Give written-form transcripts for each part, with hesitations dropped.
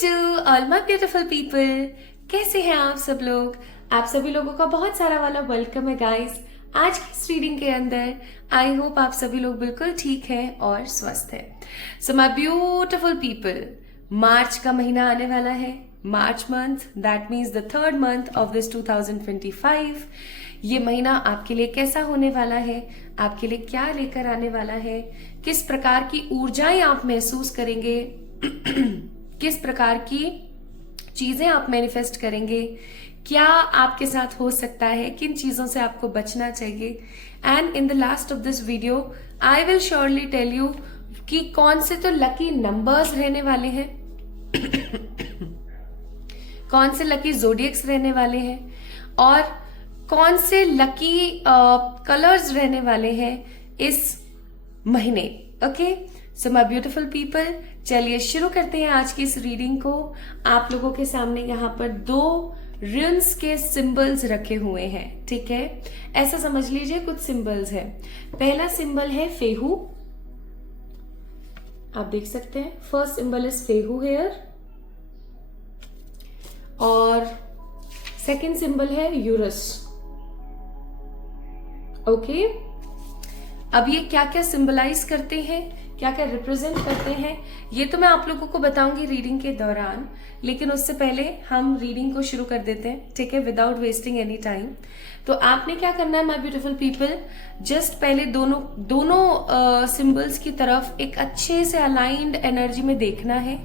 To all my beautiful people. कैसे हैं आप सब लोग? आप सभी लोगों का बहुत सारा वाला वेलकम है गाइस आज की इस रीडिंग के अंदर। आई होप आप सभी लोग बिल्कुल ठीक हैं और स्वस्थ हैं। सो माय ब्यूटीफुल पीपल, मार्च का महीना आने वाला है। March month, that means the third month of this 2025। ये महीना आपके लिए कैसा होने वाला है, आपके लिए क्या लेकर आने वाला है, किस प्रकार की ऊर्जाएं आप महसूस करेंगे, किस प्रकार की चीजें आप मैनिफेस्ट करेंगे, क्या आपके साथ हो सकता है, किन चीजों से आपको बचना चाहिए। And in the last of this video I will surely tell you कि कौन से तो लकी नंबर्स रहने वाले हैं कौन से लकी जोडियक्स रहने वाले हैं और कौन से लकी कलर्स रहने वाले हैं इस महीने। Okay, so my beautiful people, चलिए शुरू करते हैं आज की इस रीडिंग को। आप लोगों के सामने यहाँ पर दो रुन्स के सिंबल्स रखे हुए हैं, ठीक है। ऐसा समझ लीजिए कुछ सिंबल्स हैं। पहला सिंबल है फेहू, आप देख सकते हैं। फर्स्ट सिंबल इज फेहू हेयर और सेकंड सिंबल है यूरस। ओके, अब ये क्या क्या सिंबलाइज करते हैं, क्या क्या रिप्रेजेंट करते हैं, ये तो मैं आप लोगों को बताऊंगी रीडिंग के दौरान। लेकिन उससे पहले हम रीडिंग को शुरू कर देते हैं, ठीक है, विदाउट वेस्टिंग एनी टाइम। तो आपने क्या करना है माय ब्यूटीफुल पीपल, जस्ट पहले दोनों सिंबल्स की तरफ एक अच्छे से अलाइंड एनर्जी में देखना है।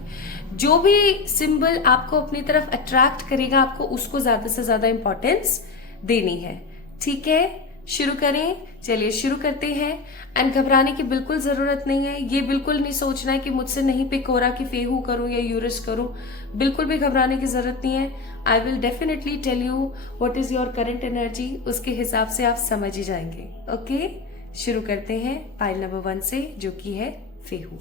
जो भी सिंबल आपको अपनी तरफ अट्रैक्ट करेगा, आपको उसको ज्यादा से ज्यादा इंपॉर्टेंस देनी है, ठीक है। शुरू करें, चलिए शुरू करते हैं। एंड घबराने की बिल्कुल जरूरत नहीं है। ये बिल्कुल नहीं सोचना है कि मुझसे नहीं पिक हो रहा कि फेहू करूं या यूरस करूं, बिल्कुल भी घबराने की जरूरत नहीं है। I will definitely tell you what is your current energy, उसके हिसाब से आप समझ ही जाएंगे। ओके, शुरू करते हैं पाइल नंबर 1 से, जो कि है Fehu.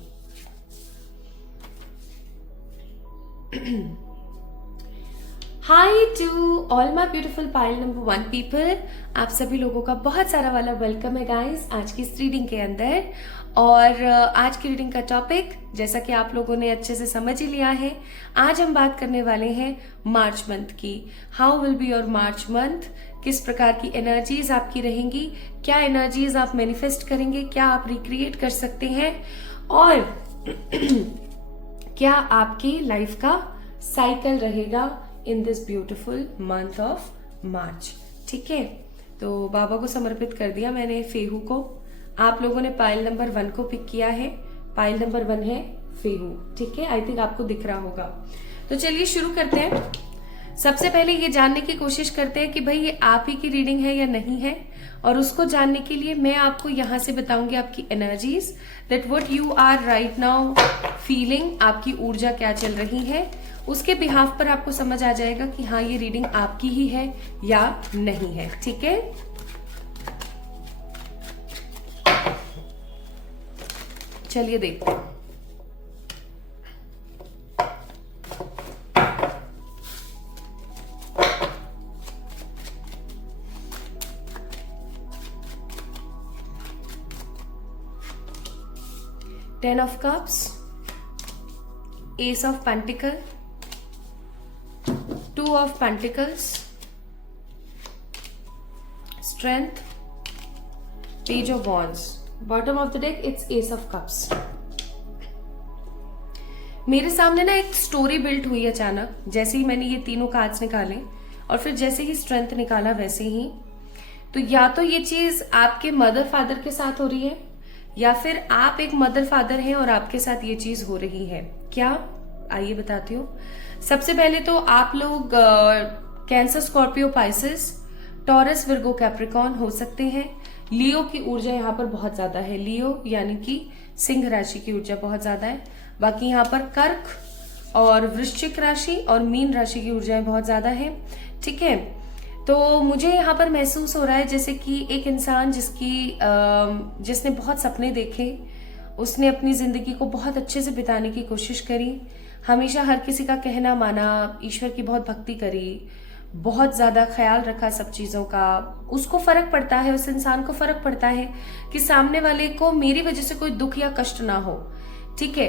Hi to all my beautiful pile number 1 people, आप सभी लोगों का बहुत सारा वाला वेलकम है गाइस आज की इस रीडिंग के अंदर। और आज की रीडिंग का टॉपिक जैसा कि आप लोगों ने अच्छे से समझ ही लिया है, आज हम बात करने वाले हैं मार्च मंथ की। How will be your March month, किस प्रकार की एनर्जीज आपकी रहेंगी, क्या एनर्जीज आप मैनिफेस्ट करेंगे, क्या आप रिक्रिएट कर सकते हैं और क्या आपकी लाइफ का साइकिल रहेगा in this beautiful month of March, ठीक है। तो बाबा को समर्पित कर दिया मैंने फेहू को। आप लोगों ने पाइल नंबर 1 को पिक किया है। पाइल नंबर 1 है फेहू, ठीक है। आई थिंक आपको दिख रहा होगा। तो चलिए शुरू करते हैं। सबसे पहले ये जानने की कोशिश करते हैं कि भाई ये आप ही की रीडिंग है या नहीं है, और उसको जानने के लिए मैं आपको यहां से बताऊंगी आपकी energies, that what you are right now feeling, आपकी ऊर्जा क्या चल रही है। उसके बिहाफ पर आपको समझ आ जाएगा कि हाँ ये रीडिंग आपकी ही है या नहीं है, ठीक है। चलिए देखते हैं। Ten of cups, S of pentacle, 2 of Pentacles, Strength, Page of Wands. Bottom of the deck it's Ace of Cups. मेरे सामने ना एक स्टोरी बिल्ट हुई अचानक, जैसे ही मैंने ये तीनों कार्ड्स निकाले और फिर जैसे ही स्ट्रेंथ निकाला वैसे ही। तो या तो ये चीज आपके मदर फादर के साथ हो रही है या फिर आप एक मदर फादर हैं और आपके साथ ये चीज हो रही है। क्या, आइए बताती हूँ। सबसे पहले तो आप लोग cancer, Scorpio, Pisces, taurus, Virgo, Capricorn हो सकते हैं। लियो की ऊर्जा यहाँ पर बहुत ज्यादा है। लियो यानी कि सिंह राशि की ऊर्जा बहुत ज्यादा है। बाकी यहाँ पर कर्क और वृश्चिक राशि और मीन राशि की ऊर्जाएं बहुत ज्यादा है, ठीक है। तो मुझे यहाँ पर महसूस हो रहा है जैसे कि एक इंसान जिसने बहुत सपने देखे, उसने अपनी जिंदगी को बहुत अच्छे से बिताने की कोशिश करी, हमेशा हर किसी का कहना माना, ईश्वर की बहुत भक्ति करी, बहुत ज्यादा ख्याल रखा सब चीजों का। उसको फर्क पड़ता है, उस इंसान को फर्क पड़ता है कि सामने वाले को मेरी वजह से कोई दुख या कष्ट ना हो, ठीक है।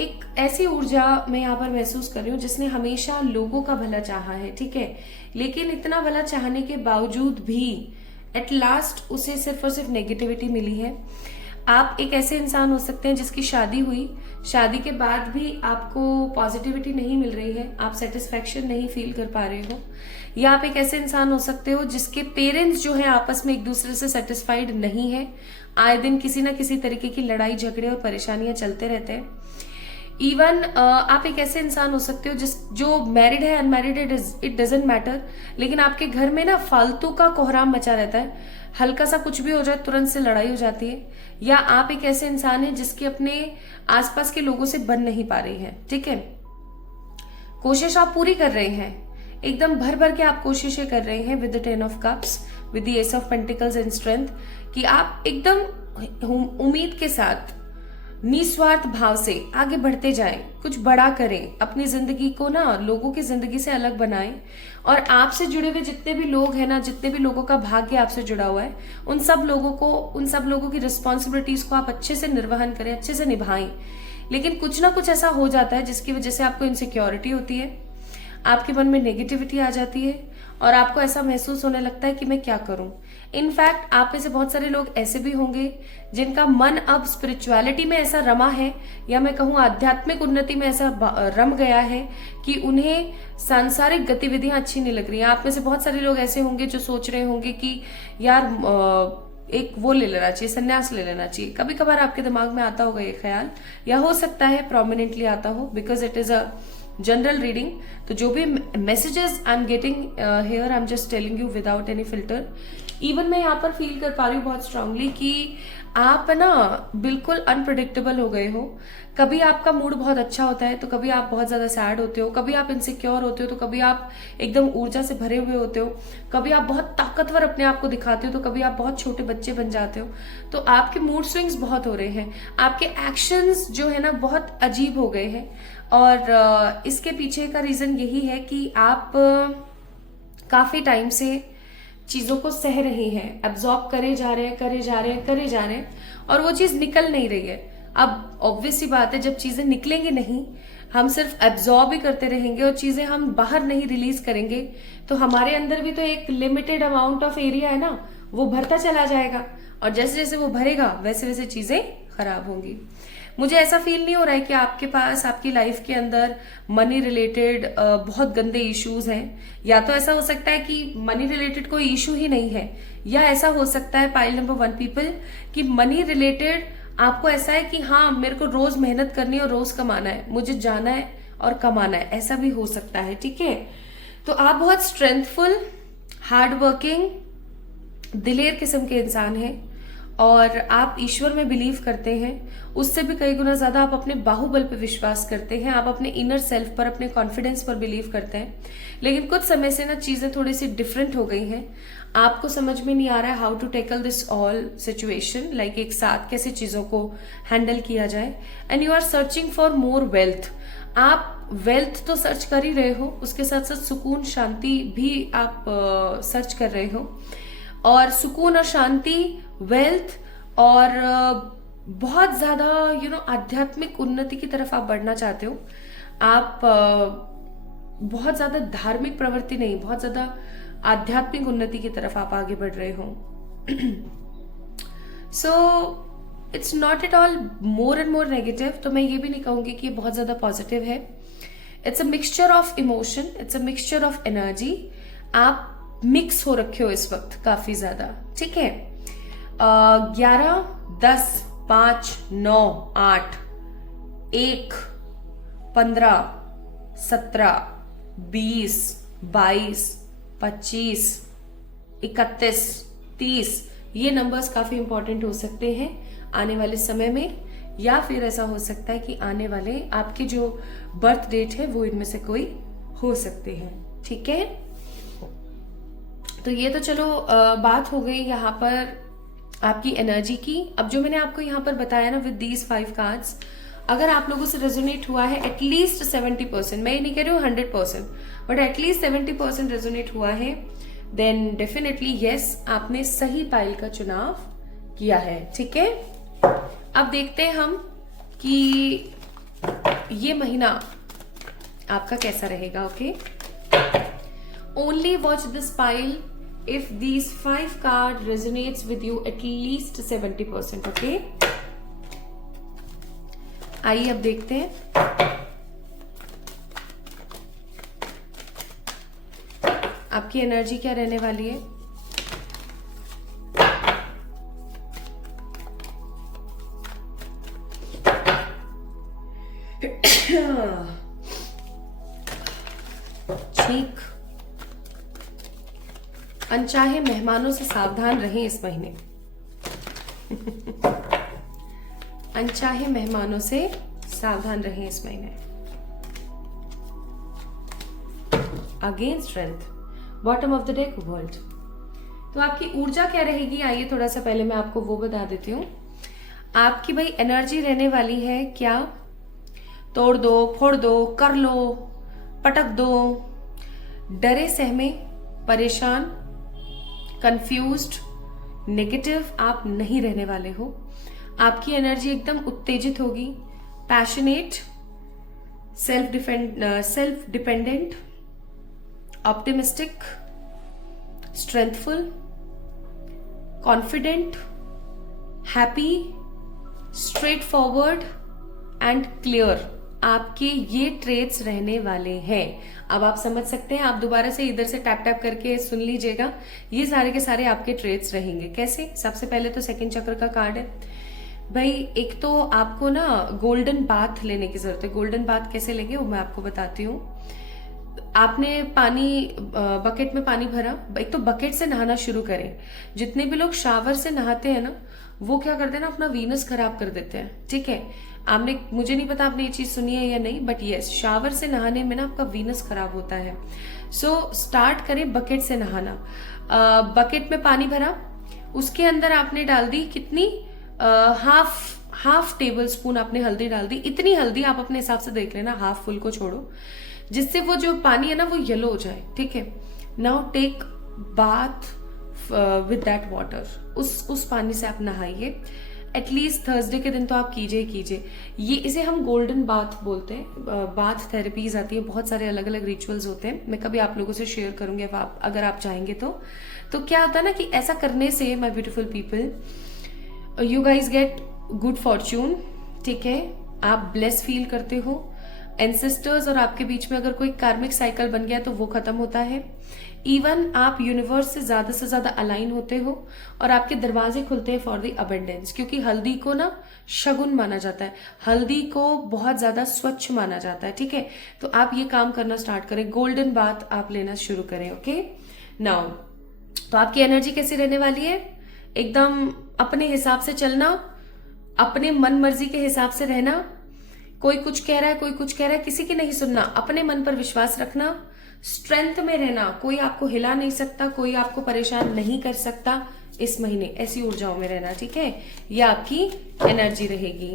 एक ऐसी ऊर्जा मैं यहाँ पर महसूस कर रही हूँ जिसने हमेशा लोगों का भला चाहा है, ठीक है, लेकिन इतना भला चाहने के बावजूद भी एट लास्ट उसे सिर्फ और सिर्फ नेगेटिविटी मिली है। आप एक ऐसे इंसान हो सकते हैं जिसकी शादी हुई, शादी के बाद भी आपको पॉजिटिविटी नहीं मिल रही है, आप सेटिस्फेक्शन नहीं फील कर पा रहे हो, या आप एक ऐसे इंसान हो सकते हो जिसके पेरेंट्स जो है आपस में एक दूसरे से सेटिस्फाइड नहीं है, आए दिन किसी ना किसी तरीके की लड़ाई झगड़े और परेशानियां चलते रहते हैं। इवन आप एक ऐसे इंसान हो सकते हो जो मैरिड है, अनमैरिड है, इट डजेंट मैटर, लेकिन आपके घर में ना फालतू का कोहराम मचा रहता है, हल्का सा कुछ भी हो जाए तुरंत से लड़ाई हो जाती है। या आप एक ऐसे इंसान हैं जिसकी अपने आसपास के लोगों से बन नहीं पा रही है, ठीक है, कोशिश आप पूरी कर रहे हैं, एकदम भर भर के आप कोशिशें कर रहे हैं with the 10 of cups, with the S of pentacles and strength, कि आप एकदम उम्मीद के साथ निस्वार्थ भाव से आगे बढ़ते जाएं, कुछ बड़ा करें, अपनी जिंदगी को ना लोगों की जिंदगी से अलग बनाएं, और आपसे जुड़े हुए जितने भी लोग हैं ना, जितने भी लोगों का भाग्य आपसे जुड़ा हुआ है, उन सब लोगों की रिस्पॉन्सिबिलिटीज को आप अच्छे से निर्वहन करें, अच्छे से निभाएं। लेकिन कुछ ना कुछ ऐसा हो जाता है जिसकी वजह से आपको इनसिक्योरिटी होती है, आपके मन में नेगेटिविटी आ जाती है, और आपको ऐसा महसूस होने लगता है कि मैं क्या करूं। इनफैक्ट आप में से बहुत सारे लोग ऐसे भी होंगे जिनका मन अब स्पिरिचुअलिटी में ऐसा रमा है, या मैं कहूँ आध्यात्मिक उन्नति में ऐसा रम गया है कि उन्हें सांसारिक गतिविधियां अच्छी नहीं लग रही हैं। आप में से बहुत सारे लोग ऐसे होंगे जो सोच रहे होंगे कि यार एक वो ले लेना चाहिए, संन्यास ले लेना चाहिए। कभी कभार आपके दिमाग में आता होगा ये ख्याल, या हो सकता है प्रोमिनेंटली आता हो, because it is a general reading. तो जो भी messages I am getting here, I am just telling you without any filter. Even मैं यहाँ पर फील कर पा रही हूँ बहुत स्ट्रांगली कि आप ना बिल्कुल अनप्रिडिक्टेबल हो गए हो। कभी आपका मूड बहुत अच्छा होता है तो कभी आप बहुत ज्यादा सैड होते हो, कभी आप इनसिक्योर होते हो तो कभी आप एकदम ऊर्जा से भरे हुए होते हो, कभी आप बहुत ताकतवर अपने आप को दिखाते हो तो कभी आप बहुत छोटे बच्चे बन जाते हो। तो आपके मूड स्विंग्स बहुत हो रहे हैं, आपके एक्शंस जो है ना बहुत अजीब हो गए हैं, और इसके पीछे का रीजन यही है कि आप काफी टाइम से चीजों को सह रहे हैं, एब्जॉर्ब करे जा रहे हैं, और वो चीज निकल नहीं रही है। अब ऑब्वियस सी बात है, जब चीजें निकलेंगी नहीं, हम सिर्फ एब्जॉर्ब ही करते रहेंगे और चीजें हम बाहर नहीं रिलीज करेंगे, तो हमारे अंदर भी तो एक लिमिटेड अमाउंट ऑफ एरिया है ना, वो भरता चला जाएगा, और जैसे जैसे वो भरेगा वैसे वैसे चीजें खराब होंगी। मुझे ऐसा फील नहीं हो रहा है कि आपके पास आपकी लाइफ के अंदर मनी रिलेटेड बहुत गंदे इश्यूज हैं। या तो ऐसा हो सकता है कि मनी रिलेटेड कोई इशू ही नहीं है, या ऐसा हो सकता है पाइल नंबर 1 पीपल कि मनी रिलेटेड आपको ऐसा है कि हाँ मेरे को रोज मेहनत करनी है और रोज कमाना है, मुझे जाना है और कमाना है, ऐसा भी हो सकता है, ठीक है। तो आप बहुत स्ट्रेंथफुल, हार्ड वर्किंग, दिलेर किस्म के इंसान हैं, और आप ईश्वर में बिलीव करते हैं। उससे भी कई गुना ज्यादा आप अपने बाहुबल पे विश्वास करते हैं, आप अपने इनर सेल्फ पर, अपने कॉन्फिडेंस पर बिलीव करते हैं। लेकिन कुछ समय से ना चीजें थोड़ी सी डिफरेंट हो गई हैं, आपको समझ में नहीं आ रहा है how to tackle this all situation, like एक साथ कैसे चीजों को हैंडल किया जाए। And you are searching for more wealth. आप वेल्थ तो सर्च कर ही रहे हो, उसके साथ साथ सुकून, शांति भी आप सर्च कर रहे हो, और सुकून और शांति, वेल्थ, और बहुत ज्यादा आध्यात्मिक उन्नति की तरफ आप बढ़ना चाहते हो। आप बहुत ज्यादा धार्मिक प्रवृत्ति नहीं, बहुत ज्यादा आध्यात्मिक उन्नति की तरफ आप आगे बढ़ रहे हो। So it's not at all more and more negative. तो मैं ये भी नहीं कहूंगी कि ये बहुत ज्यादा पॉजिटिव है। It's a mixture of emotion, it's a mixture of energy. आप मिक्स हो रखे हो इस वक्त काफी ज्यादा, ठीक है। 11, 10, 5, 9, 8, 1, 15, 17, 20, 22, 25, 31, 30, ये नंबर्स काफी इंपॉर्टेंट हो सकते हैं आने वाले समय में, या फिर ऐसा हो सकता है कि आने वाले आपके जो बर्थ डेट है वो इनमें से कोई हो सकते हैं, ठीक है। तो ये तो चलो बात हो गई यहाँ पर आपकी एनर्जी की। अब जो मैंने आपको यहाँ पर बताया ना विद दीज 5 कार्ड्स, अगर आप लोगों से रेजोनेट हुआ है एटलीस्ट 70%, मैं ये नहीं कह रही हूँ 100%, बट एटलीस्ट 70% रेजोनेट हुआ है, देन डेफिनेटली यस, आपने सही पाइल का चुनाव किया है, ठीक है। अब देखते हैं हम कि ये महीना आपका कैसा रहेगा। Okay, only watch this pile if these 5 card resonates with you at least 70%. Okay, आइए अब देखते हैं आपकी एनर्जी क्या रहने वाली है। ठीक, अनचाहे मेहमानों से सावधान रहें इस महीने। अनचाहे मेहमानों से सावधान रहें इस महीने। Again strength, bottom of the deck world. तो आपकी ऊर्जा क्या रहेगी, आइए थोड़ा सा पहले मैं आपको वो बता देती हूँ। आपकी भाई एनर्जी रहने वाली है क्या, तोड़ दो, फोड़ दो, कर लो, पटक दो, डरे सहमे, परेशान, कंफ्यूज्ड, नेगेटिव आप नहीं रहने वाले हो। आपकी एनर्जी एकदम उत्तेजित होगी, passionate, self dependent, optimistic, strengthful, confident, happy, straight forward and clear. आपके ये ट्रेट्स रहने वाले हैं। अब आप समझ सकते हैं, आप दोबारा से इधर से टैप टैप करके सुन लीजिएगा। ये सारे के सारे आपके ट्रेट्स रहेंगे। कैसे, सबसे पहले तो सेकंड चक्र का कार्ड है भाई। एक तो आपको ना गोल्डन बाथ लेने की जरूरत है। गोल्डन बाथ कैसे लेंगे वो मैं आपको बताती हूँ। आपने पानी बकेट में पानी भरा, एक तो बकेट से नहाना शुरू करें। जितने भी लोग शावर से नहाते हैं ना, वो क्या करते हैं ना, अपना वीनस खराब कर देते हैं। ठीक है, आपने, मुझे नहीं पता आपने ये चीज सुनी है या नहीं, बट यस, शावर से नहाने में ना आपका वीनस खराब होता है। सो स्टार्ट करें बकेट से नहाना। बकेट में पानी भरा, उसके अंदर आपने डाल दी कितनी, हाफ टेबल स्पून आपने हल्दी डाल दी। इतनी हल्दी आप अपने हिसाब से देख लेना, हाफ फुल को छोड़ो, जिससे वो जो पानी है ना वो येलो हो जाए। ठीक है, now take bath with that water. उस पानी से आप नहाइए। एटलीस्ट थर्सडे के दिन तो आप कीजिए। ये इसे हम गोल्डन बाथ बोलते हैं। बाथ थेरेपीज आती है, बहुत सारे अलग अलग रिचुअल्स होते हैं। मैं कभी आप लोगों से शेयर करूंगी अगर आप चाहेंगे तो क्या होता है ना कि ऐसा करने से my beautiful people, you guys get good Fortune. ठीक है, आप ब्लेस फील करते हो। एंसेस्टर्स और आपके बीच में अगर कोई कार्मिक साइकिल बन गया तो वो खत्म होता है। इवन आप यूनिवर्स से ज्यादा अलाइन होते हो और आपके दरवाजे खुलते हैं फॉर द अबेंडेंस। क्योंकि हल्दी को ना शगुन माना जाता है, हल्दी को बहुत ज्यादा स्वच्छ माना जाता है। ठीक है, तो आप ये काम करना स्टार्ट करें, गोल्डन बाथ आप लेना शुरू करें। ओके, नाउ तो आपकी एनर्जी कैसी रहने वाली है, एकदम अपने हिसाब से चलना, अपने मन मर्जी के हिसाब से रहना। कोई कुछ कह रहा है, कोई कुछ कह रहा है, किसी की नहीं सुनना, अपने मन पर विश्वास रखना, स्ट्रेंथ में रहना। कोई आपको हिला नहीं सकता, कोई आपको परेशान नहीं कर सकता इस महीने। ऐसी ऊर्जाओं में रहना। ठीक है, यह आपकी एनर्जी रहेगी।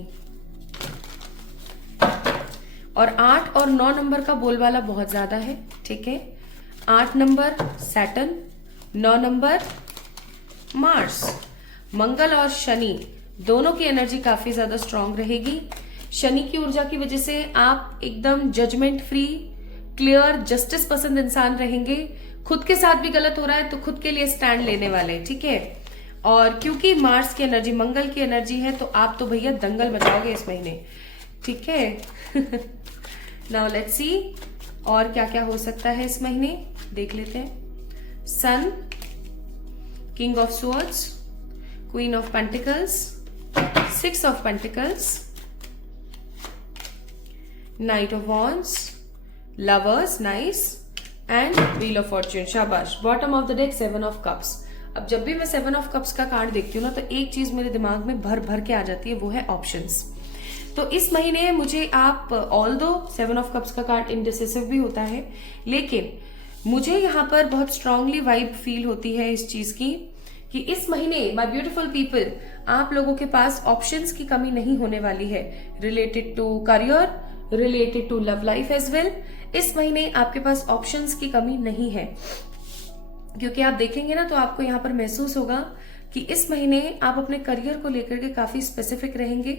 और 8 और 9 नंबर का बोलबाला बहुत ज्यादा है। ठीक है, 8 नंबर सैटर्न, 9 नंबर मार्स। मंगल और शनि दोनों की एनर्जी काफी ज्यादा स्ट्रांग रहेगी। शनि की ऊर्जा की वजह से आप एकदम जजमेंट फ्री, क्लियर, जस्टिस पसंद इंसान रहेंगे। खुद के साथ भी गलत हो रहा है तो खुद के लिए स्टैंड लेने वाले। ठीक है, और क्योंकि मार्स की एनर्जी, मंगल की एनर्जी है, तो आप तो भैया दंगल मचाओगे इस महीने। ठीक है, नाउ लेट्स सी और क्या क्या हो सकता है इस महीने, देख लेते हैं। Sun, king of swords, queen of pentacles, 6 of pentacles, knight of wands, lovers, nice, and wheel of fortune, शाबाश। Bottom of the deck 7 of cups. अब जब भी मैं 7 ऑफ कप्स का कार्ड देखती हूँ ना, तो एक चीज मेरे दिमाग में भर भर के आ जाती है, वो है ऑप्शंस। तो इस महीने मुझे आप, ऑल्दो 7 ऑफ कप्स का कार्ड इंडिसिसिव भी होता है, लेकिन मुझे यहाँ पर बहुत स्ट्रांगली वाइब फील होती है इस चीज की कि इस महीने माय ब्यूटीफुल पीपल, आप लोगों के पास ऑप्शंस की कमी नहीं होने वाली है। Related to career, related to love life as well, इस महीने आपके पास ऑप्शंस की कमी नहीं है। क्योंकि आप देखेंगे ना तो आपको यहाँ पर महसूस होगा कि इस महीने आप अपने करियर को लेकर के काफी स्पेसिफिक रहेंगे।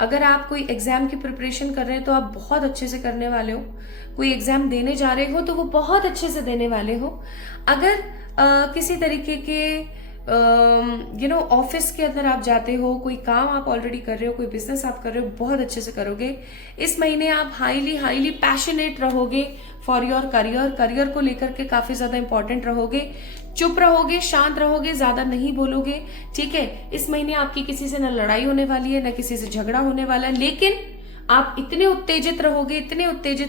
अगर आप कोई एग्जाम की प्रिपरेशन कर रहे हैं तो आप बहुत अच्छे से करने वाले हो। कोई एग्जाम देने जा रहे हो तो वो बहुत अच्छे से देने वाले हो। अगर किसी तरीके के ऑफिस के अंदर आप जाते हो, कोई काम आप ऑलरेडी कर रहे हो, कोई बिजनेस आप कर रहे हो, बहुत अच्छे से करोगे। इस महीने आप हाईली हाईली पैशनेट रहोगे फॉर योर करियर। करियर को लेकर के काफी ज्यादा इंपॉर्टेंट रहोगे, चुप रहोगे, शांत रहोगे, ज्यादा नहीं बोलोगे, ठीक है। इस महीने आपकी किसी से न लड़ाई होने वाली है, न किसी से झगड़ा होने वाला है, लेकिन आप इतने उत्तेजित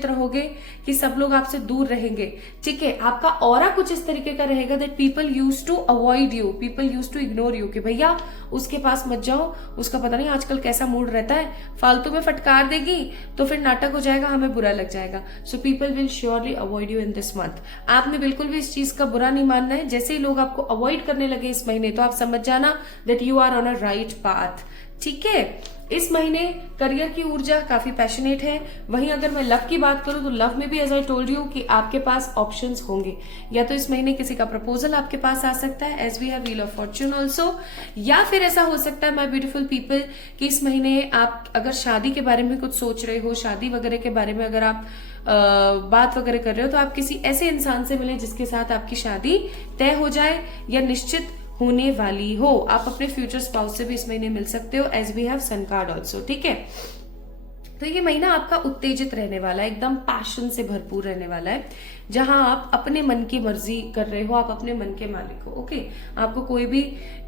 रहोगे कि सब लोग आपसे दूर रहेंगे, ठीक है। आपका ऑरा कुछ इस तरीके का रहेगा that people use to avoid you, people use to ignore you, कि भैया उसके पास मत जाओ, उसका पता नहीं आजकल कैसा मूड रहता है, फालतू में फटकार देगी तो फिर नाटक हो जाएगा, हमें बुरा लग जाएगा। So people will surely avoid you in this month. आपने बिल्कुल भी इस चीज का बुरा नहीं मानना है। जैसे ही लोग आपको अवॉइड करने लगे इस महीने, तो आप समझ जाना that you are on a right path, ठीक है। इस महीने करियर की ऊर्जा काफी पैशनेट है। वहीं अगर मैं लव की बात करूं तो लव में भी एज आई टोल्ड यू कि आपके पास ऑप्शंस होंगे। या तो इस महीने किसी का प्रपोजल आपके पास आ सकता है, as we have wheel of fortune also, या फिर ऐसा हो सकता है माय ब्यूटीफुल पीपल कि इस महीने आप अगर शादी के बारे में कुछ सोच रहे हो, शादी वगैरह के बारे में अगर आप बात वगैरह कर रहे हो, तो आप किसी ऐसे इंसान से मिले जिसके साथ आपकी शादी तय हो जाए या निश्चित होने वाली हो। आप अपने फ्यूचर स्पाउस से भी इस महीने मिल सकते हो, as we have sun card also, ठीक है। तो ये महीना आपका उत्तेजित रहने वाला है, एकदम पैशन से भरपूर रहने वाला है, जहां आप अपने मन की मर्जी कर रहे हो, आप अपने मन के मालिक हो, ओके। आपको कोई भी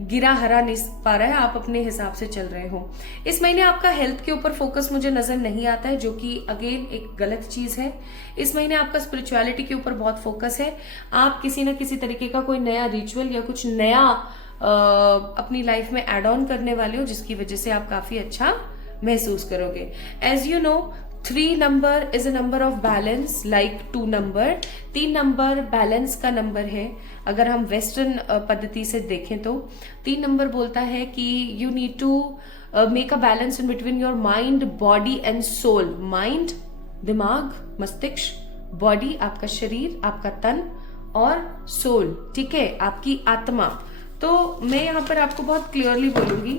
गिरा हरा नहीं पा रहा है, आप अपने हिसाब से चल रहे हो। इस महीने आपका हेल्थ के ऊपर फोकस मुझे नजर नहीं आता है, जो कि अगेन एक गलत चीज है। इस महीने आपका स्पिरिचुअलिटी के ऊपर बहुत फोकस है। आप किसी न किसी तरीके का कोई नया रिचुअल या कुछ नया अपनी लाइफ में एड ऑन करने वाले हो, जिसकी वजह से आप काफी अच्छा महसूस करोगे। As you know 3 number is a number of balance, like 2 number. 3 number balance का नंबर है। अगर हम वेस्टर्न पद्धति से देखें तो 3 नंबर बोलता है कि you need to make a balance in between your mind, body and soul. Mind दिमाग, मस्तिष्क, बॉडी आपका शरीर, आपका तन, और सोल, ठीक है, आपकी आत्मा। तो मैं यहाँ पर आपको बहुत क्लियरली बोलूंगी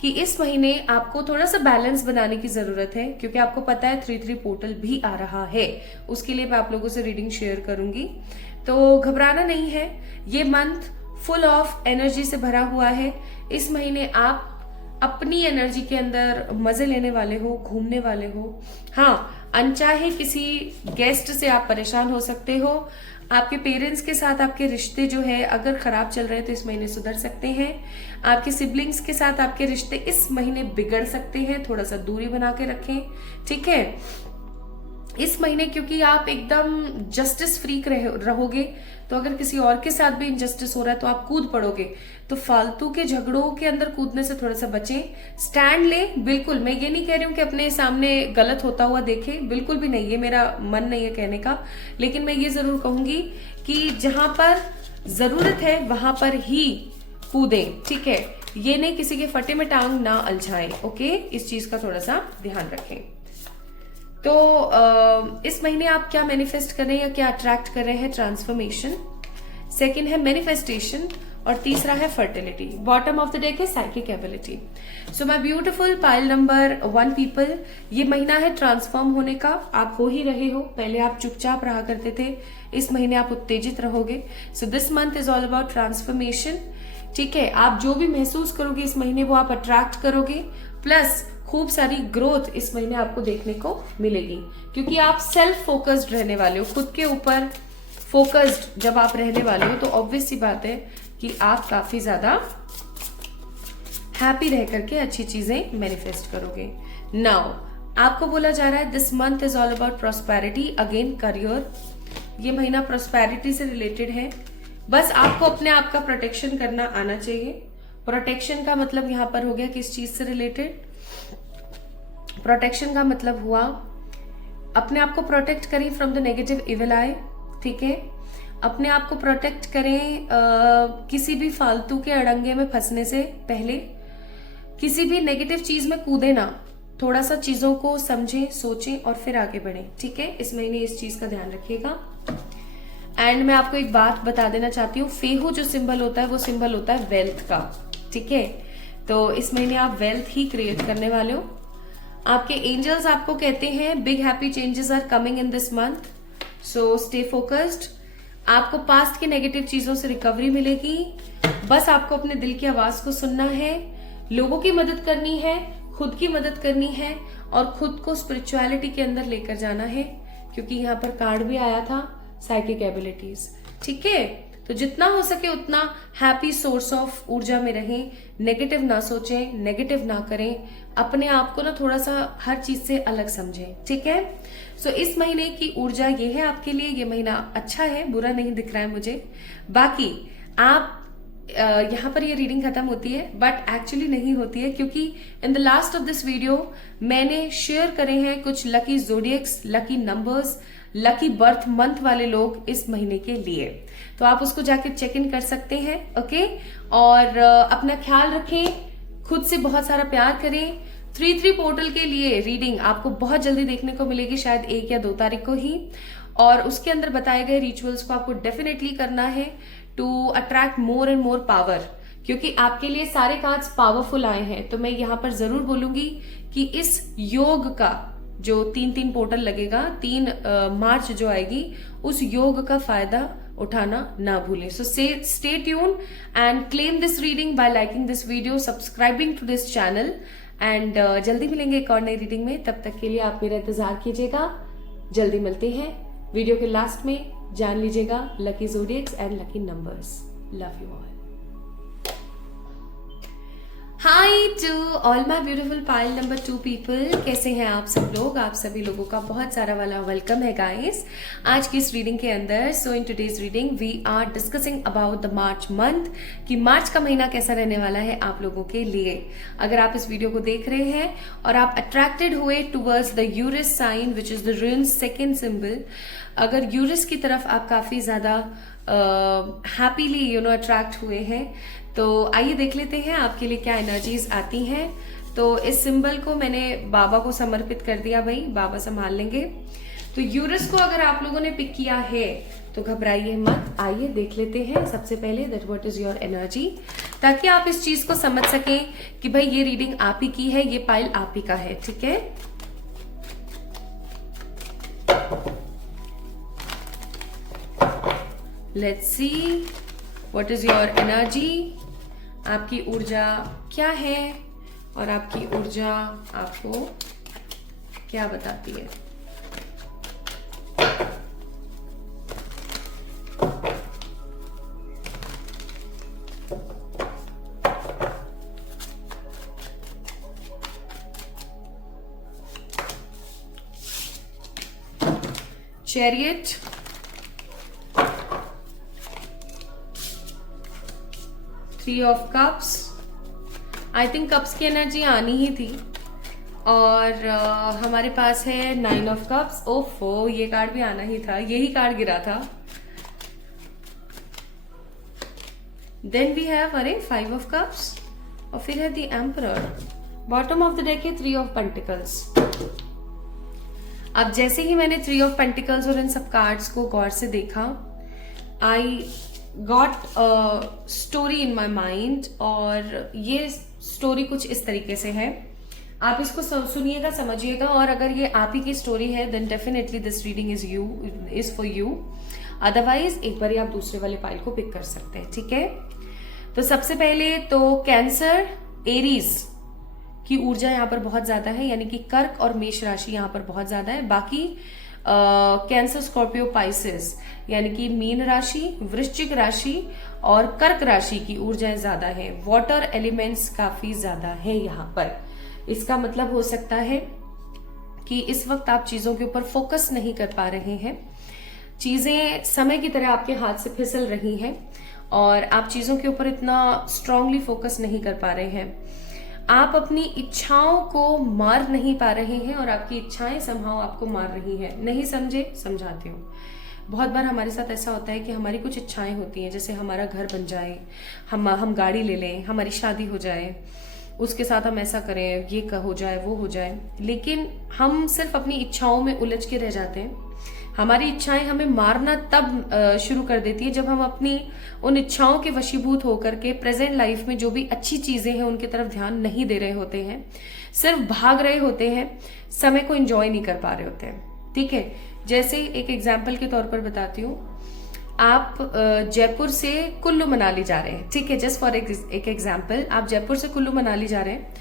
कि इस महीने आपको थोड़ा सा बैलेंस बनाने की जरूरत है, क्योंकि आपको पता है 3-3 पोर्टल भी आ रहा है। उसके लिए मैं आप लोगों से रीडिंग शेयर करूंगी, तो घबराना नहीं है। ये मंथ फुल ऑफ एनर्जी से भरा हुआ है। इस महीने आप अपनी एनर्जी के अंदर मजे लेने वाले हो, घूमने वाले हो। हाँ, अनचाहे किसी गेस्ट से आप परेशान हो सकते हो। आपके पेरेंट्स के साथ आपके रिश्ते जो है अगर खराब चल रहे हैं तो इस महीने सुधर सकते हैं। आपके सिबलिंग्स के साथ आपके रिश्ते इस महीने बिगड़ सकते हैं, थोड़ा सा दूरी बना के रखें, ठीक है। इस महीने क्योंकि आप एकदम जस्टिस फ्रीक रहोगे, तो अगर किसी और के साथ भी इनजस्टिस हो रहा है तो आप कूद पड़ोगे। तो फालतू के झगड़ों के अंदर कूदने से थोड़ा सा बचें, स्टैंड ले। बिल्कुल, मैं ये नहीं कह रही हूँ कि अपने सामने गलत होता हुआ देखे, बिल्कुल भी नहीं, ये मेरा मन नहीं है कहने का। लेकिन मैं ये जरूर कहूंगी कि जहां पर जरूरत है वहां पर ही कूदें, ठीक है। ये नहीं किसी के फटे में टांग ना अलझाएं, ओके। इस चीज का थोड़ा सा ध्यान रखें। तो इस महीने आप क्या मैनिफेस्ट कर रहे हैं या क्या अट्रैक्ट कर रहे हैं? ट्रांसफॉर्मेशन, सेकंड है मैनिफेस्टेशन, और तीसरा है fertility. Bottom of the deck है psychic ability. So my beautiful pile number 1 people, ये महीना है ट्रांसफॉर्म होने का। आप हो ही रहे हो, पहले आप चुपचाप रहा करते थे, इस महीने आप उत्तेजित रहोगे। So this month is all about transformation, ठीक है। आप जो भी महसूस करोगे इस महीने वो आप अट्रैक्ट करोगे, प्लस खूब सारी ग्रोथ इस महीने आपको देखने को मिलेगी, क्योंकि आप सेल्फ फोकस्ड रहने वाले हो, खुद के ऊपर फोकस्ड जब आप रहने वाले हो तो ऑब्वियस सी बात है कि आप काफी ज्यादा हैप्पी रह करके अच्छी चीजें मैनिफेस्ट करोगे। नाउ आपको बोला जा रहा है this month is all about prosperity, again career. ये महीना प्रॉस्पेरिटी से रिलेटेड है। बस आपको अपने आप का प्रोटेक्शन करना आना चाहिए। प्रोटेक्शन का मतलब यहाँ पर हो गया किस चीज से रिलेटेड? प्रोटेक्शन का मतलब हुआ अपने आप को प्रोटेक्ट करें फ्रॉम द नेगेटिव इविल आई, ठीक है। अपने आप को प्रोटेक्ट करें किसी भी फालतू के अड़ंगे में फंसने से पहले, किसी भी नेगेटिव चीज में कूदे ना, थोड़ा सा चीजों को समझें, सोचें और फिर आगे बढ़ें, ठीक है। इस महीने इस चीज का ध्यान रखिएगा। एंड मैं आपको एक बात बता देना चाहती हूँ, फेहू जो सिंबल होता है वो सिंबल होता है वेल्थ का, ठीक है। तो इस महीने आप वेल्थ ही क्रिएट करने वाले हो। आपके एंजल्स आपको कहते हैं big happy changes are coming in this month, so stay focused. आपको पास्ट की नेगेटिव चीजों से रिकवरी मिलेगी। बस आपको अपने दिल की आवाज को सुनना है, लोगों की मदद करनी है, खुद की मदद करनी है और खुद को स्पिरिचुअलिटी के अंदर लेकर जाना है, क्योंकि यहाँ पर कार्ड भी आया था साइकिक एबिलिटीज। ठीक है, तो जितना हो सके उतना हैप्पी सोर्स ऑफ ऊर्जा में रहें, नेगेटिव ना सोचें, नेगेटिव ना करें, अपने आप को ना थोड़ा सा हर चीज से अलग समझें। ठीक है, सो इस महीने की ऊर्जा ये है आपके लिए। ये महीना अच्छा है, बुरा नहीं दिख रहा है मुझे। बाकी आप यहाँ पर ये रीडिंग खत्म होती है, बट एक्चुअली नहीं होती है, क्योंकि इन the last of this video मैंने शेयर करे हैं कुछ lucky जोडियक्स, lucky numbers, lucky birth month वाले लोग इस महीने के लिए। तो आप उसको जाके चेक इन कर सकते हैं। ओके, और अपना ख्याल रखें, खुद से बहुत सारा प्यार करें। 3-3 पोर्टल के लिए रीडिंग आपको बहुत जल्दी देखने को मिलेगी, शायद 1 या 2 तारीख को ही, और उसके अंदर बताए गए रिचुअल्स को आपको डेफिनेटली करना है to attract more and more power, क्योंकि आपके लिए सारे कार्ड्स पावरफुल आए हैं। तो मैं यहाँ पर जरूर बोलूंगी कि इस योग का जो 3-3 पोर्टल लगेगा, 3 मार्च जो आएगी, उस योग का फायदा उठाना ना भूलें। So stay tune and claim this reading by liking this video, subscribing to this channel, and जल्दी मिलेंगे एक और नई रीडिंग में। तब तक के लिए आप मेरा इंतजार कीजिएगा, जल्दी मिलते हैं। वीडियो के लास्ट में जान लीजिएगा lucky zodiacs and lucky numbers. Love you all. Hi to all my beautiful pile number 2 people, कैसे हैं आप सब लोग? आप सभी लोगों का बहुत सारा वाला वेलकम है गाइस आज की इस रीडिंग के अंदर। So in today's reading we are discussing about the March month, कि मार्च का महीना कैसा रहने वाला है आप लोगों के लिए। अगर आप इस वीडियो को देख रहे हैं और आप अट्रैक्टेड हुए towards the Uruz sign which is the rune's second symbol, अगर यूरिस की तरफ आप काफी ज्यादा हैप्पीली अट्रैक्ट हुए हैं, तो आइए देख लेते हैं आपके लिए क्या एनर्जीज आती हैं। तो इस सिंबल को मैंने बाबा को समर्पित कर दिया, भाई बाबा संभाल लेंगे। तो यूरस को अगर आप लोगों ने पिक किया है तो घबराइए मत, आइए देख लेते हैं सबसे पहले that what is your energy, ताकि आप इस चीज को समझ सकें कि भाई ये रीडिंग आप ही की है, ये पाइल आप ही का है। ठीक है, let's see what is your energy. आपकी ऊर्जा क्या है और आपकी ऊर्जा आपको क्या बताती है? Chariot, three of cups, I think cups की एनर्जी आनी ही थी, और हमारे पास है 9 ऑफ कप्स। ओफो, ये कार्ड भी आना ही था, यही कार्ड गिरा था। Then we have 5 of cups, और फिर है the emperor. Bottom of the deck है 3 ऑफ पेंटिकल्स। अब जैसे ही मैंने 3 ऑफ पेंटिकल्स और इन सब कार्ड्स को गौर से देखा, I got a story in my mind, और ये स्टोरी कुछ इस तरीके से है। आप इसको सुनिएगा, समझिएगा, और अगर ये आप ही की स्टोरी है then definitely this reading is for you. Otherwise एक बार आप दूसरे वाले पाइल को पिक कर सकते हैं। ठीक है, तो सबसे पहले तो कैंसर, एरीज की ऊर्जा यहाँ पर बहुत ज्यादा है, यानी कि कर्क और मेष राशि यहाँ पर बहुत ज्यादा है। बाकी कैंसर, स्कॉर्पियो, पाइसेस यानी कि मीन राशि, वृश्चिक राशि और कर्क राशि की ऊर्जाएं ज्यादा है। वाटर एलिमेंट्स काफी ज्यादा है यहाँ पर। इसका मतलब हो सकता है कि इस वक्त आप चीजों के ऊपर फोकस नहीं कर पा रहे हैं, चीजें समय की तरह आपके हाथ से फिसल रही हैं और आप चीजों के ऊपर इतना स्ट्रांगली फोकस नहीं कर पा रहे हैं। आप अपनी इच्छाओं को मार नहीं पा रहे हैं और आपकी इच्छाएं समहाउ आपको मार रही हैं। नहीं समझे, समझाते हो। बहुत बार हमारे साथ ऐसा होता है कि हमारी कुछ इच्छाएं होती हैं, जैसे हमारा घर बन जाए, हम गाड़ी ले लें, हमारी शादी हो जाए, उसके साथ हम ऐसा करें, ये हो जाए, वो हो जाए, लेकिन हम सिर्फ अपनी इच्छाओं में उलझ के रह जाते हैं। हमारी इच्छाएं हमें मारना तब शुरू कर देती है जब हम अपनी उन इच्छाओं के वशीभूत होकर के प्रेजेंट लाइफ में जो भी अच्छी चीजें हैं उनकी तरफ ध्यान नहीं दे रहे होते हैं। सिर्फ भाग रहे होते हैं, समय को एंजॉय नहीं कर पा रहे होते हैं। ठीक है, जैसे एक एग्जाम्पल के तौर पर बताती हूँ, आप जयपुर से कुल्लू मनाली जा रहे हैं। ठीक है, जस्ट फॉर एक एग्जाम्पल, आप जयपुर से कुल्लू मनाली जा रहे हैं,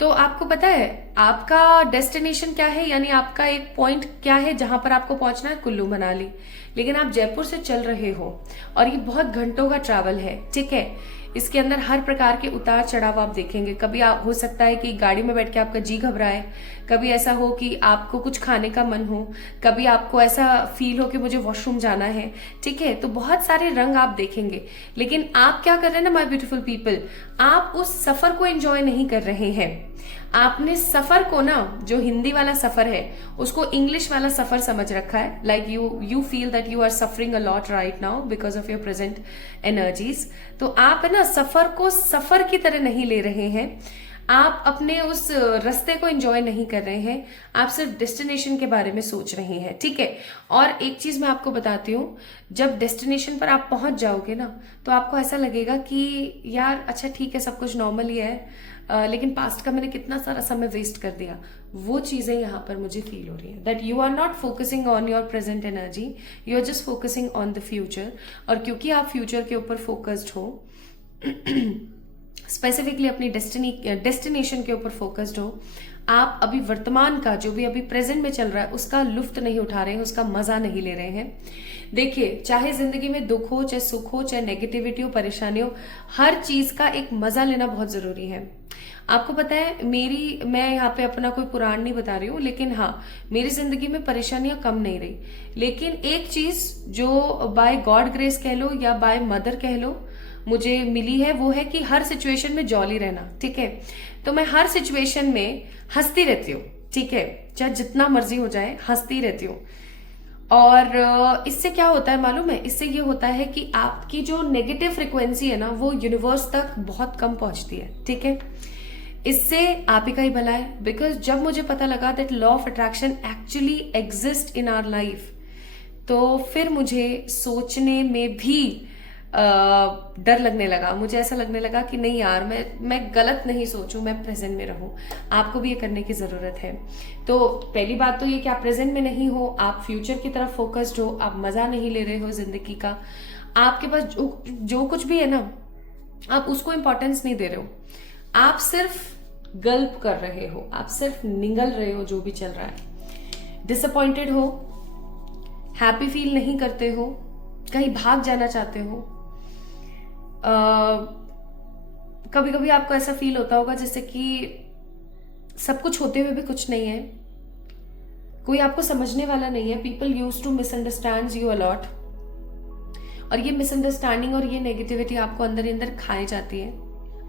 तो आपको पता है आपका डेस्टिनेशन क्या है, यानी आपका एक पॉइंट क्या है जहां पर आपको पहुंचना है, कुल्लू मनाली। लेकिन आप जयपुर से चल रहे हो और ये बहुत घंटों का ट्रैवल है। ठीक है, इसके अंदर हर प्रकार के उतार चढ़ाव आप देखेंगे। कभी आप हो सकता है कि गाड़ी में बैठ के आपका जी घबराए, कभी ऐसा हो कि आपको कुछ खाने का मन हो, कभी आपको ऐसा फील हो कि मुझे वॉशरूम जाना है। ठीक है, तो बहुत सारे रंग आप देखेंगे, लेकिन आप क्या कर रहे हैं ना माय ब्यूटीफुल पीपल, आप उस सफर को एंजॉय नहीं कर रहे हैं। आपने सफर को ना, जो हिंदी वाला सफर है, उसको इंग्लिश वाला सफर समझ रखा है। Like you feel that you are suffering a lot right now because of your present energies. तो आप है ना सफर को सफर की तरह नहीं ले रहे हैं, आप अपने उस रास्ते को एंजॉय नहीं कर रहे हैं, आप सिर्फ डेस्टिनेशन के बारे में सोच रहे हैं। ठीक है, और एक चीज मैं आपको बताती हूँ, जब डेस्टिनेशन पर आप पहुंच जाओगे ना, तो आपको ऐसा लगेगा कि यार अच्छा ठीक है, सब कुछ नॉर्मल ही है, लेकिन पास्ट का मैंने कितना सारा समय वेस्ट कर दिया। वो चीजें यहाँ पर मुझे फील हो रही है that you are not focusing on your present energy, you are just focusing on the future. और क्योंकि आप फ्यूचर के ऊपर फोकस्ड हो, स्पेसिफिकली अपनी डेस्टिनेशन के ऊपर फोकस्ड हो, आप अभी वर्तमान का जो भी अभी प्रेजेंट में चल रहा है उसका लुफ्त नहीं उठा रहे हैं, उसका मजा नहीं ले रहे हैं। देखिए, चाहे जिंदगी में दुख हो, चाहे सुख हो, चाहे नेगेटिविटी हो, परेशानी हो, हर चीज का एक मजा लेना बहुत जरूरी है। आपको पता है, मैं यहाँ पे अपना कोई पुराण नहीं बता रही हूँ, लेकिन हाँ, मेरी जिंदगी में परेशानियां कम नहीं रही। लेकिन एक चीज जो बाय गॉड ग्रेस कह लो या बाय मदर कह लो मुझे मिली है, वो है कि हर सिचुएशन में जॉली रहना। ठीक है, तो मैं हर सिचुएशन में हंसती रहती हूँ। ठीक है, चाहे जितना मर्जी हो जाए, हंसती रहती हूँ। और इससे क्या होता है मालूम है, इससे ये होता है कि आपकी जो नेगेटिव फ्रिक्वेंसी है ना, वो यूनिवर्स तक बहुत कम पहुंचती है। ठीक है, इससे आप ही का ही भला है। बिकॉज जब मुझे पता लगा that law of attraction actually exist in our life, तो फिर मुझे सोचने में भी डर लगने लगा। मुझे ऐसा लगने लगा कि नहीं यार, मैं गलत नहीं सोचूं, मैं प्रेजेंट में रहूं। आपको भी ये करने की जरूरत है। तो पहली बात तो ये कि आप प्रेजेंट में नहीं हो, आप फ्यूचर की तरफ फोकस्ड हो, आप मजा नहीं ले रहे हो जिंदगी का। आपके पास जो कुछ भी है ना, आप उसको इंपॉर्टेंस नहीं दे रहे हो, आप सिर्फ गल्प कर रहे हो, आप सिर्फ निगल रहे हो जो भी चल रहा है। डिसअपॉइंटेड हो, हैप्पी फील नहीं करते हो, कहीं भाग जाना चाहते हो। कभी कभी आपको ऐसा फील होता होगा जैसे कि सब कुछ होते हुए भी कुछ नहीं है, कोई आपको समझने वाला नहीं है। People use to misunderstand you a lot, और ये मिसअंडरस्टैंडिंग और ये नेगेटिविटी आपको अंदर ही अंदर खाई जाती है।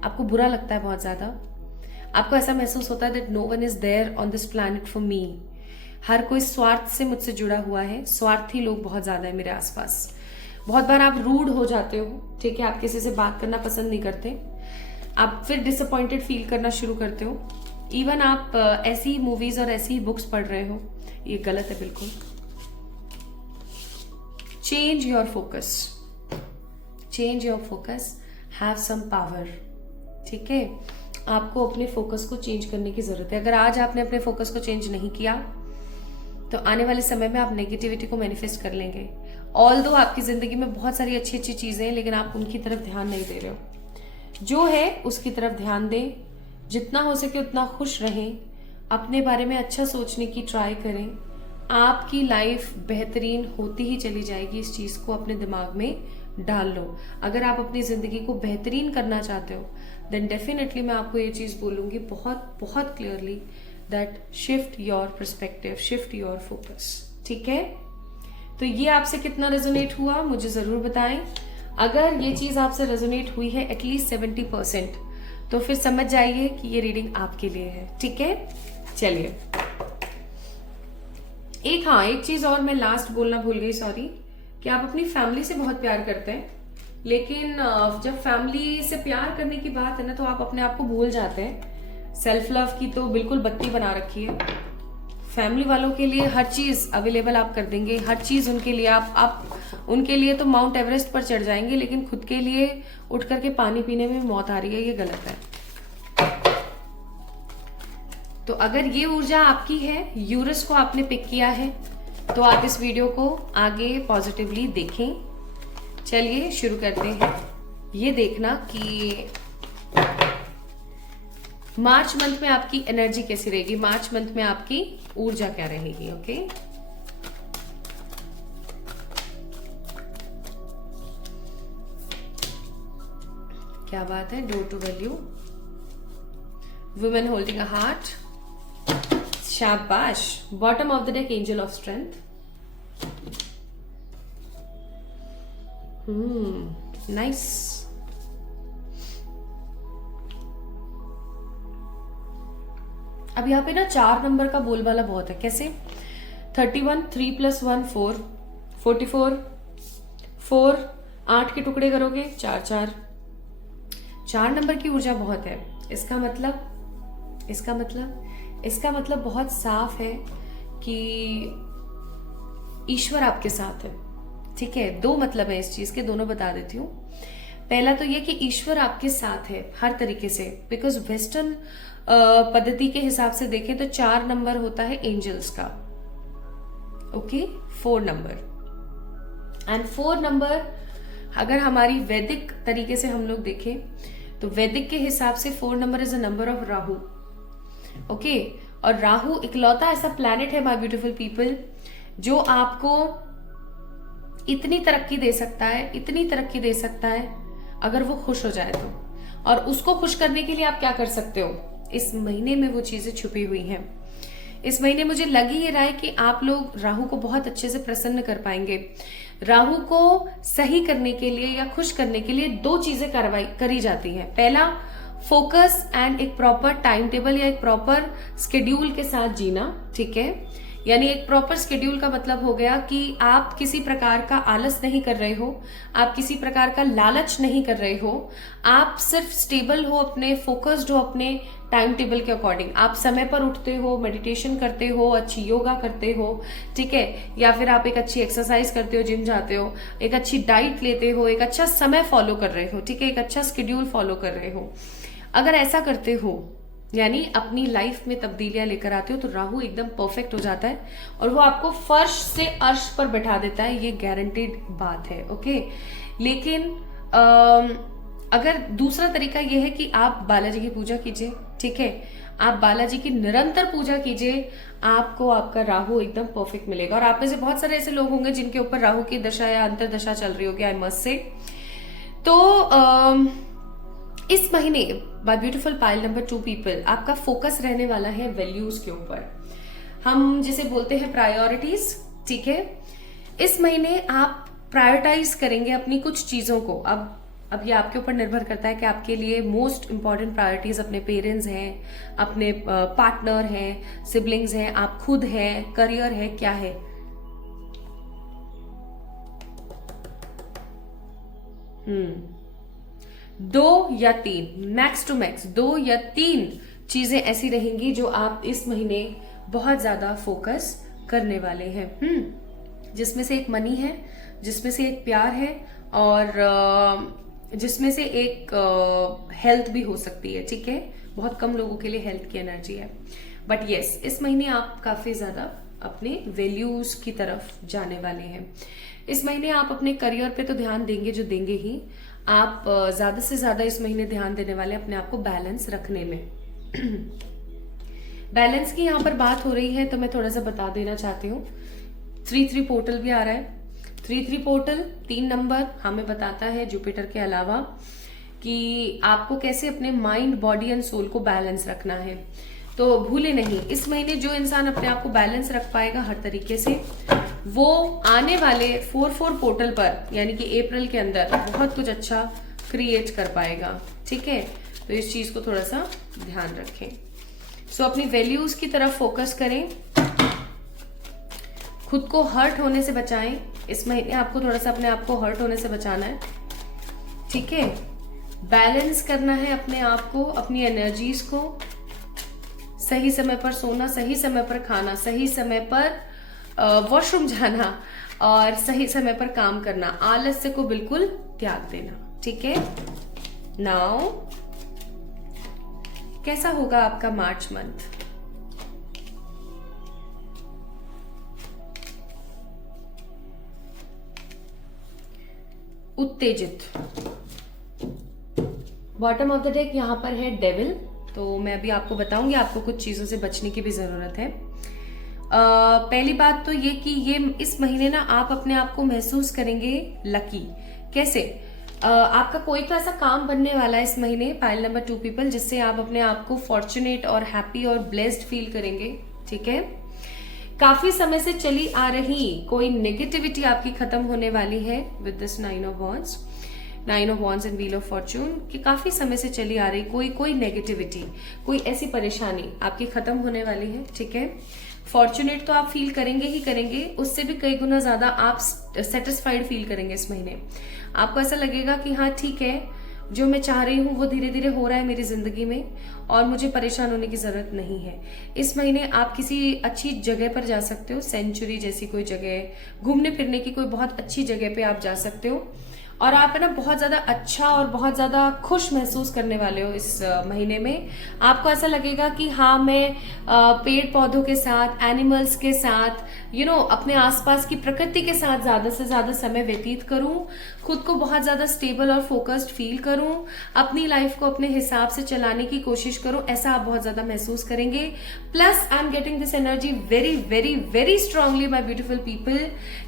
आपको बुरा लगता है बहुत ज्यादा, आपको ऐसा महसूस होता है that no one is there on this planet for me. हर कोई स्वार्थ से मुझसे जुड़ा हुआ है, स्वार्थी लोग बहुत ज्यादा है मेरे आसपास। बहुत बार आप रूड हो जाते हो। ठीक है, आप किसी से बात करना पसंद नहीं करते, आप फिर डिसअपॉइंटेड फील करना शुरू करते हो। इवन आप ऐसी मूवीज और ऐसी बुक्स पढ़ रहे हो, ये गलत है बिल्कुल। Change your focus, change your focus, have some power. ठीक है, आपको अपने फोकस को चेंज करने की जरूरत है। अगर आज आपने अपने फोकस को चेंज नहीं किया, तो आने वाले समय में आप नेगेटिविटी को मैनिफेस्ट कर लेंगे। ऑल्दो आपकी जिंदगी में बहुत सारी अच्छी अच्छी चीजें हैं, लेकिन आप उनकी तरफ ध्यान नहीं दे रहे हो। जो है उसकी तरफ ध्यान दें, जितना हो सके उतना खुश रहें, अपने बारे में अच्छा सोचने की ट्राई करें। आपकी लाइफ बेहतरीन होती ही चली जाएगी, इस चीज को अपने दिमाग में डाल लो। अगर आप अपनी जिंदगी को बेहतरीन करना चाहते हो, देन डेफिनेटली मैं आपको ये चीज बोलूंगी बहुत बहुत clearly that shift your perspective, shift your focus. ठीक है, तो ये आपसे कितना रेजोनेट हुआ मुझे जरूर बताएं। अगर ये चीज आपसे रेजोनेट हुई है एटलीस्ट 70%, तो फिर समझ जाइए कि ये रीडिंग आपके लिए है। ठीक है, चलिए एक चीज और मैं लास्ट बोलना भूल गई, सॉरी, कि आप अपनी फैमिली से बहुत प्यार करते हैं, लेकिन जब फैमिली से प्यार करने की बात है ना, तो आप अपने आप को भूल जाते हैं। सेल्फ लव की तो बिल्कुल बत्ती बना रखी है। फैमिली वालों के लिए हर चीज अवेलेबल आप कर देंगे, हर चीज उनके लिए आप उनके लिए तो माउंट एवरेस्ट पर चढ़ जाएंगे, लेकिन खुद के लिए उठ करके पानी पीने में मौत आ रही है, ये गलत है। तो अगर ये ऊर्जा आपकी है, यूरस को आपने पिक किया है, तो आप इस वीडियो को आगे पॉजिटिवली देखें। चलिए शुरू करते हैं। ये देखना कि मार्च मंथ में आपकी एनर्जी कैसी रहेगी, मार्च मंथ में आपकी ऊर्जा क्या रहेगी। ओके, क्या बात है। Door to value, women holding a heart, शाबाश। Bottom of the deck, angel of strength. Nice. अब यहाँ पे ना 4 नंबर का बोलबाला बहुत है। कैसे? 31, 3 + 1 4, 44, 4, 8 के टुकड़े करोगे 4 4। 4 नंबर की ऊर्जा बहुत है। इसका मतलब बहुत साफ है कि ईश्वर आपके साथ है। ठीक है, 2 मतलब है इस चीज के, दोनों बता देती हूँ। पहला तो ये कि ईश्वर आपके साथ है हर तरीके से, बिकॉज वेस्टर्न पद्धति के हिसाब से देखें तो 4 नंबर होता है एंजल्स का। ओके, 4 नंबर एंड 4 नंबर अगर हमारी वैदिक तरीके से हम लोग देखें तो वैदिक के हिसाब से 4 number is a number of Rahu. Okay, और राहु इकलौता ऐसा प्लैनेट है माय ब्यूटीफुल पीपल जो आपको इतनी तरक्की दे सकता है अगर वो खुश हो जाए तो। और उसको खुश करने के लिए आप क्या कर सकते हो, इस महीने में वो चीजें छुपी हुई हैं। इस महीने मुझे लग ही रहा है कि आप लोग राहु को बहुत अच्छे से प्रसन्न कर पाएंगे। राहु को सही करने के लिए या खुश करने के लिए 2 चीजें करी जाती हैं। पहला, फोकस एंड एक प्रॉपर टाइम टेबल या एक प्रॉपर स्केड्यूल के साथ जीना। ठीक है, यानी एक प्रॉपर स्केड्यूल का मतलब हो गया कि आप किसी प्रकार का आलस नहीं कर रहे हो, आप किसी प्रकार का लालच नहीं कर रहे हो, आप सिर्फ स्टेबल हो, अपने फोकस्ड हो अपने टाइम टेबल के अकॉर्डिंग। आप समय पर उठते हो, मेडिटेशन करते हो, अच्छी योगा करते हो, ठीक है, या फिर आप एक अच्छी एक्सरसाइज करते हो, जिम जाते हो, एक अच्छी डाइट लेते हो, एक अच्छा समय फॉलो कर रहे हो, ठीक है, एक अच्छा स्केड्यूल फॉलो कर रहे हो। अगर ऐसा करते हो यानी अपनी लाइफ में तब्दीलियां लेकर आते हो तो राहु एकदम परफेक्ट हो जाता है और वो आपको फर्श से अर्श पर बैठा देता है। ये गारंटीड बात है। ओके, लेकिन अगर दूसरा तरीका ये है कि आप बालाजी की पूजा कीजिए। ठीक है, आप बालाजी की निरंतर पूजा कीजिए, आपको आपका राहु एकदम परफेक्ट मिलेगा। और आप में से बहुत सारे ऐसे लोग होंगे जिनके ऊपर राहु की दशा या अंतरदशा चल रही होगी, आई मस्ट से। तो इस महीने by beautiful pile number 2 people, आपका फोकस रहने वाला है वैल्यूज के ऊपर, हम जिसे बोलते हैं प्रायोरिटीज। ठीक है, इस महीने आप प्रायोरिटाइज करेंगे अपनी कुछ चीजों को। अब ये आपके ऊपर निर्भर करता है कि आपके लिए मोस्ट इंपॉर्टेंट प्रायोरिटीज अपने पेरेंट्स हैं, अपने पार्टनर हैं, सिबलिंग्स हैं, आप खुद हैं, करियर है, क्या है। दो या तीन, मैक्स टू मैक्स 2 या 3 चीजें ऐसी रहेंगी जो आप इस महीने बहुत ज्यादा फोकस करने वाले हैं। जिसमें से एक मनी है, जिसमें से एक प्यार है और जिसमें से एक हेल्थ भी हो सकती है। ठीक है, बहुत कम लोगों के लिए हेल्थ की एनर्जी है, बट यस, इस महीने आप काफी ज्यादा अपने वैल्यूज की तरफ जाने वाले हैं। इस महीने आप अपने करियर पे तो ध्यान देंगे, जो देंगे ही। आप ज्यादा से ज्यादा इस महीने ध्यान देने वाले अपने आप को बैलेंस रखने में। बैलेंस की यहाँ पर बात हो रही है तो मैं थोड़ा सा बता देना चाहती हूँ। 3-3 पोर्टल भी आ रहा है। 3-3 पोर्टल 3 नंबर हमें बताता है जुपिटर के अलावा कि आपको कैसे अपने माइंड, बॉडी एंड सोल को बैलेंस रखना है। तो भूले नहीं, इस महीने जो इंसान अपने आप को बैलेंस रख पाएगा हर तरीके से, वो आने वाले 4-4 पोर्टल पर यानी कि अप्रैल के अंदर बहुत कुछ अच्छा क्रिएट कर पाएगा। ठीक है, तो इस चीज को थोड़ा सा ध्यान रखें। सो अपनी वैल्यूज की तरफ फोकस करें, खुद को हर्ट होने से बचाएं। इस महीने आपको थोड़ा सा अपने आप को हर्ट होने से बचाना है। ठीक है, बैलेंस करना है अपने आप को, अपनी एनर्जीज को। सही समय पर सोना, सही समय पर खाना, सही समय पर वॉशरूम जाना और सही समय पर काम करना। आलस्य को बिल्कुल त्याग देना। ठीक है, नाउ कैसा होगा आपका मार्च मंथ? उत्तेजित। बॉटम ऑफ द डेक यहाँ पर है डेविल। तो मैं अभी आपको बताऊंगी, आपको कुछ चीजों से बचने की भी जरूरत है। पहली बात तो ये कि ये इस महीने ना आप अपने आप को महसूस करेंगे लकी। कैसे? आपका कोई तो ऐसा काम बनने वाला है इस महीने, पाइल नंबर 2 पीपल, जिससे आप अपने आप को फॉर्चुनेट और हैप्पी और ब्लेस्ड फील करेंगे। ठीक है, काफी समय से चली आ रही कोई नेगेटिविटी आपकी खत्म होने वाली है with this 9 of wands and wheel of Fortune, कि काफी समय से चली आ रही कोई नेगेटिविटी, कोई ऐसी परेशानी आपकी खत्म होने वाली है। ठीक है, फॉर्चुनेट तो आप फील करेंगे ही करेंगे, उससे भी कई गुना ज्यादा आप सेटिस्फाइड फील करेंगे इस महीने। आपको ऐसा लगेगा कि हाँ ठीक है, जो मैं चाह रही हूँ वो धीरे धीरे हो रहा है मेरी जिंदगी में और मुझे परेशान होने की जरूरत नहीं है। इस महीने आप किसी अच्छी जगह पर जा सकते हो, सेंचुरी जैसी कोई जगह, घूमने फिरने की कोई बहुत अच्छी जगह पे आप जा सकते हो और आप है ना बहुत ज्यादा अच्छा और बहुत ज्यादा खुश महसूस करने वाले हो इस महीने में। आपको ऐसा लगेगा कि हाँ मैं पेड़ पौधों के साथ, एनिमल्स के साथ, अपने आसपास की प्रकृति के साथ ज्यादा से ज्यादा समय व्यतीत करूं, खुद को बहुत ज्यादा स्टेबल और फोकस्ड फील करूं, अपनी लाइफ को अपने हिसाब से चलाने की कोशिश करूं, ऐसा आप बहुत ज्यादा महसूस करेंगे। Plus I am getting this energy very very very strongly my beautiful people,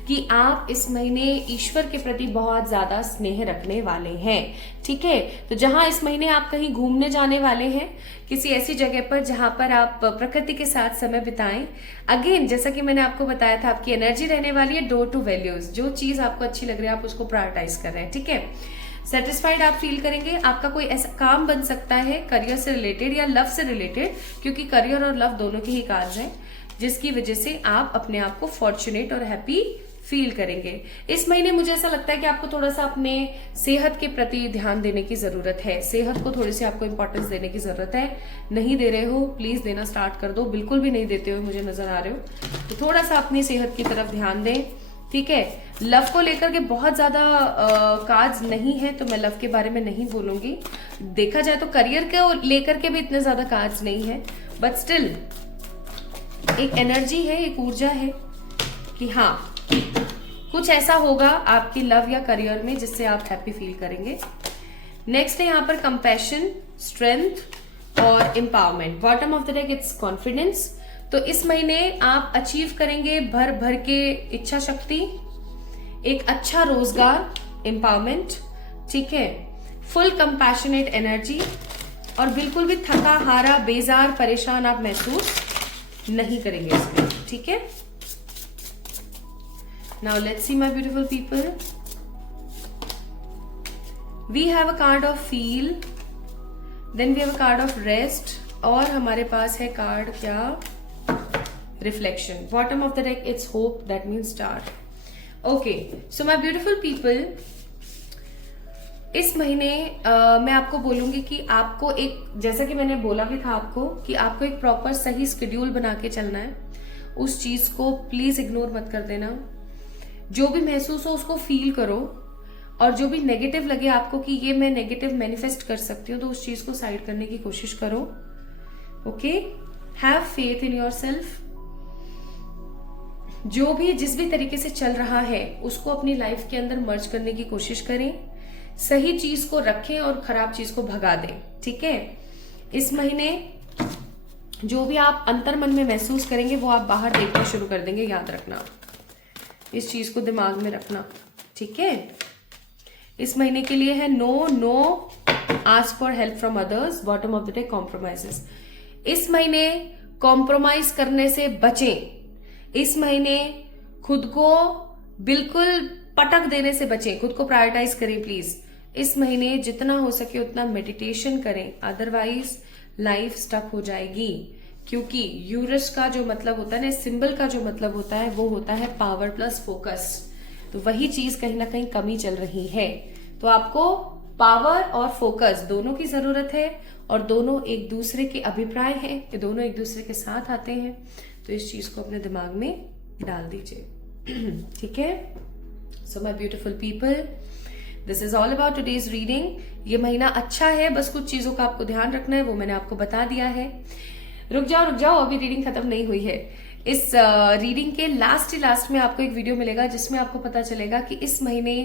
कि आप इस महीने ईश्वर के प्रति बहुत ज्यादा स्नेह रखने वाले हैं। ठीक है, तो जहां इस महीने आप कहीं घूमने जाने वाले हैं, किसी ऐसी जगह पर जहां पर आप प्रकृति के साथ समय बिताएं, अगेन जैसा कि मैंने आपको बताया था, आपकी एनर्जी रहने वाली है डोर टू वैल्यूज। जो चीज आपको अच्छी लग रही है आप उसको प्रायोरिटाइज कर रहे हैं। ठीक है, सेटिस्फाइड आप फील करेंगे। आपका कोई ऐसा काम बन सकता है करियर से रिलेटेड या लव से रिलेटेड, क्योंकि करियर और लव दोनों के ही कार्य हैं, जिसकी वजह से आप अपने आप को फॉर्चुनेट और हैप्पी फील करेंगे। इस महीने मुझे ऐसा लगता है कि आपको थोड़ा सा अपने सेहत के प्रति ध्यान देने की जरूरत है। सेहत को थोड़ी सी आपको इंपॉर्टेंस देने की जरूरत है। नहीं दे रहे हो, प्लीज देना स्टार्ट कर दो। बिल्कुल भी नहीं देते हुए मुझे नजर आ रहे हो, तो थोड़ा सा अपनी सेहत की तरफ ध्यान दें। ठीक है, लव को लेकर के बहुत ज्यादा कार्ड्स नहीं है, तो मैं लव के बारे में नहीं बोलूंगी। देखा जाए तो करियर को लेकर के भी इतने ज्यादा कार्ड्स नहीं है, बट स्टिल एक एनर्जी है, एक ऊर्जा है कि हाँ कुछ ऐसा होगा आपकी लव या करियर में जिससे आप हैप्पी फील करेंगे। नेक्स्ट है यहाँ पर कंपैशन, स्ट्रेंथ और empowerment. Bottom of the deck it's confidence. तो इस महीने आप अचीव करेंगे भर भर के इच्छा शक्ति, एक अच्छा रोजगार, एम्पावरमेंट। ठीक है, फुल कंपैशनेट एनर्जी और बिल्कुल भी थका हारा, बेजार, परेशान आप महसूस नहीं करेंगे इसमें। ठीक है, now let's see my beautiful people. We have a card of feel, then we have a card of rest और हमारे पास है कार्ड क्या, reflection. Bottom of the deck it's hope, that means star. Okay, so my beautiful people, इस महीने मैं आपको बोलूंगी कि आपको एक, जैसा कि मैंने बोला भी था आपको, कि आपको एक प्रॉपर सही स्केड्यूल बना के चलना है। उस चीज को प्लीज इग्नोर मत कर देना। जो भी महसूस हो उसको फील करो, और जो भी नेगेटिव लगे आपको कि ये मैं नेगेटिव मैनिफेस्ट कर सकती हूँ, तो उस चीज को साइड करने की कोशिश करो। Okay, have faith in yourself. जो भी जिस भी तरीके से चल रहा है उसको अपनी लाइफ के अंदर मर्ज करने की कोशिश करें। सही चीज को रखें और खराब चीज को भगा दें। ठीक है, इस महीने जो भी आप अंतर मन में महसूस करेंगे वो आप बाहर देखना शुरू कर देंगे। याद रखना, इस चीज को दिमाग में रखना। ठीक है, इस महीने के लिए है know ask for help from others. Bottom of the day compromises. इस महीने कॉम्प्रोमाइज करने से बचें। इस महीने खुद को बिल्कुल पटक देने से बचें, खुद को प्रायोरिटाइज करें प्लीज। इस महीने जितना हो सके उतना मेडिटेशन करें, अदरवाइज लाइफ स्टक हो जाएगी। क्योंकि यूरस का जो मतलब होता है ना, सिंबल का जो मतलब होता है वो होता है पावर प्लस फोकस। तो वही चीज कहीं ना कहीं कमी चल रही है। तो आपको पावर और फोकस दोनों की जरूरत है, और दोनों एक दूसरे के अभिप्राय हैं, ये दोनों एक दूसरे के साथ आते हैं। तो इस चीज को अपने दिमाग में डाल दीजिए। ठीक है, सो my beautiful people, this is all about today's reading. ये महीना अच्छा है, बस कुछ चीजों का आपको ध्यान रखना है, वो मैंने आपको बता दिया है। रुक जाओ, अभी रीडिंग खत्म नहीं हुई है। इस रीडिंग के लास्ट में आपको एक वीडियो मिलेगा जिसमें आपको पता चलेगा कि इस महीने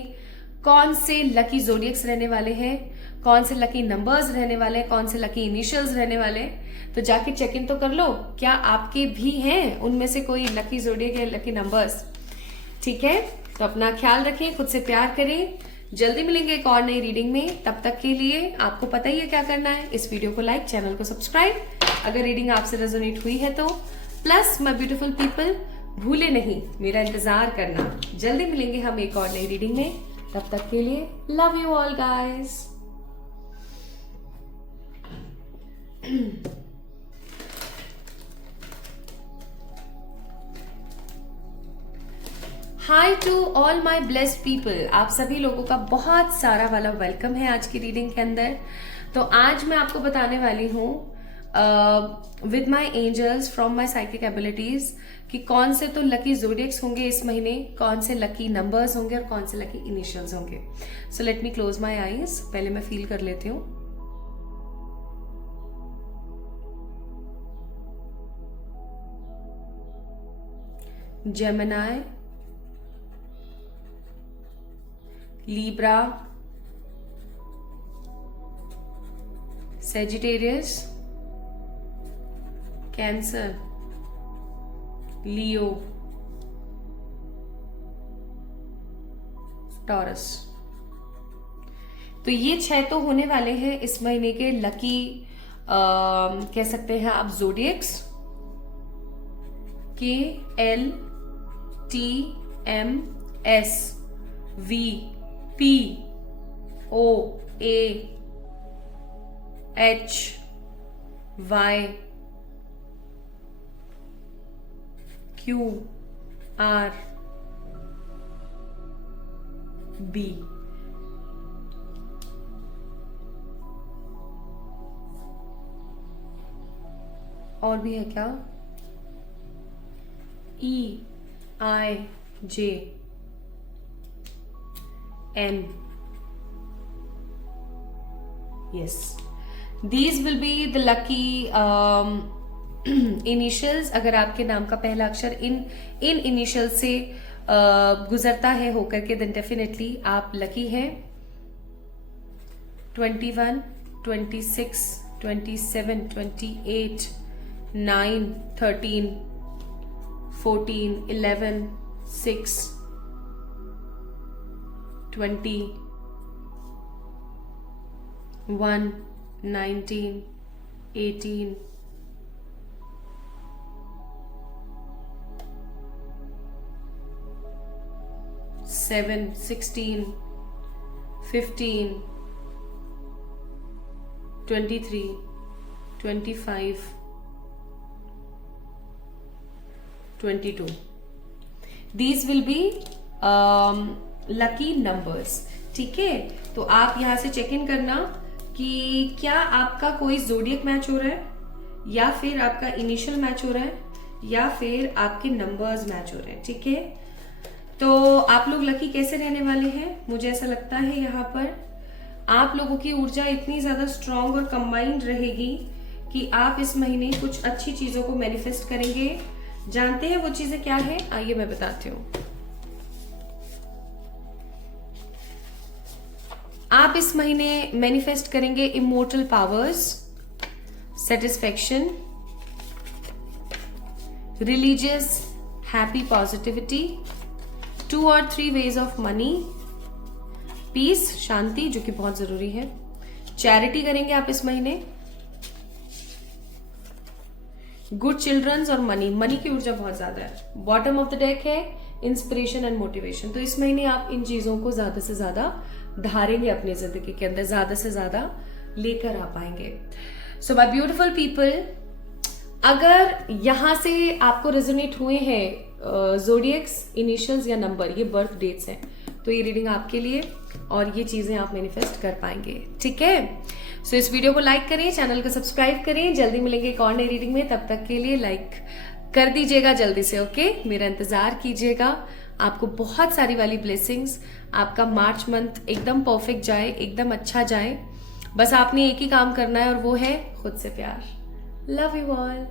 कौन से लकी जोडियक्स रहने वाले हैं, कौन से लकी नंबर्स रहने वाले हैं, कौन से लकी इनिशियल्स रहने वाले हैं। तो जाके चेक इन तो कर लो, क्या आपके भी हैं उनमें से कोई लकी जोडियक या लकी नंबर्स। ठीक है, तो अपना ख्याल रखें, खुद से प्यार करें। जल्दी मिलेंगे एक और नई रीडिंग में। तब तक के लिए आपको पता ही है क्या करना है। इस वीडियो को लाइक, चैनल को सब्सक्राइब अगर रीडिंग आपसे रेजोनेट हुई है तो। प्लस माय ब्यूटीफुल पीपल, भूले नहीं मेरा इंतजार करना। जल्दी मिलेंगे हम एक और नई रीडिंग में। तब तक के लिए love you all guys. Hi to all my blessed people, आप सभी लोगों का बहुत सारा वाला वेलकम है आज की रीडिंग के अंदर। तो आज मैं आपको बताने वाली हूँ with my angels from my psychic abilities कि कौन से तो लकी जोडियक्स होंगे इस महीने, कौन से लकी नंबर्स होंगे और कौन से लकी इनिशियल्स होंगे। So let me close my eyes, पहले मैं फील कर लेती हूँ। Gemini, Libra, Sagittarius, Cancer, Leo, Taurus। तो ये 6 तो होने वाले हैं इस महीने के लकी कह सकते हैं आप जोडियक्स। KLTMS VPOAHYQRB। और भी है क्या? EIJM। Yes, these will be the lucky initials। अगर आपके नाम का पहला अक्षर इन इनिशियल से गुजरता है होकर के, देन डेफिनेटली आप लकी हैं। 21, 26, 27, 28, 9, 13, 14, 11, 6, 20, 1, 19, 18, 7, 16, 15, 23, 25, 22। These will be lucky numbers। ठीक है, तो आप यहां से चेक इन करना कि क्या आपका कोई जोडियक मैच हो रहा है, या फिर आपका इनिशियल मैच हो रहा है, या फिर आपके नंबर्स मैच हो रहे हैं। ठीक है, तो आप लोग लकी कैसे रहने वाले हैं? मुझे ऐसा लगता है यहाँ पर आप लोगों की ऊर्जा इतनी ज्यादा स्ट्रांग और कंबाइंड रहेगी कि आप इस महीने कुछ अच्छी चीजों को मैनिफेस्ट करेंगे। जानते हैं वो चीजें क्या है? आइए मैं बताती हूँ। आप इस महीने मैनिफेस्ट करेंगे immortal powers, satisfaction, religious happy positivity, 2 और 3 वेज ऑफ मनी, पीस शांति जो कि बहुत जरूरी है, चैरिटी करेंगे आप इस महीने, गुड चिल्ड्रंस और मनी की ऊर्जा बहुत ज्यादा है। बॉटम ऑफ द डेक है इंस्पिरेशन एंड मोटिवेशन। तो इस महीने आप इन चीजों को ज्यादा से ज्यादा धारेंगे अपनी जिंदगी के अंदर, ज्यादा से ज्यादा लेकर आ पाएंगे। सो माय ब्यूटीफुल पीपल, अगर यहां से आपको रेजोनेट हुए हैं जोडियक्स, इनिशियल्स या नंबर, ये बर्थ डेट्स हैं, तो ये रीडिंग आपके लिए और ये चीजें आप मैनिफेस्ट कर पाएंगे। ठीक है, सो इस वीडियो को लाइक करें, चैनल को सब्सक्राइब करें। जल्दी मिलेंगे एक और नई रीडिंग में, तब तक के लिए लाइक कर दीजिएगा जल्दी से। ओके, मेरा इंतजार कीजिएगा। आपको बहुत सारी वाली ब्लेसिंग्स, आपका मार्च मंथ एकदम परफेक्ट जाए, एकदम अच्छा जाए। बस आपने एक ही काम करना है और वो है खुद से प्यार। Love you all.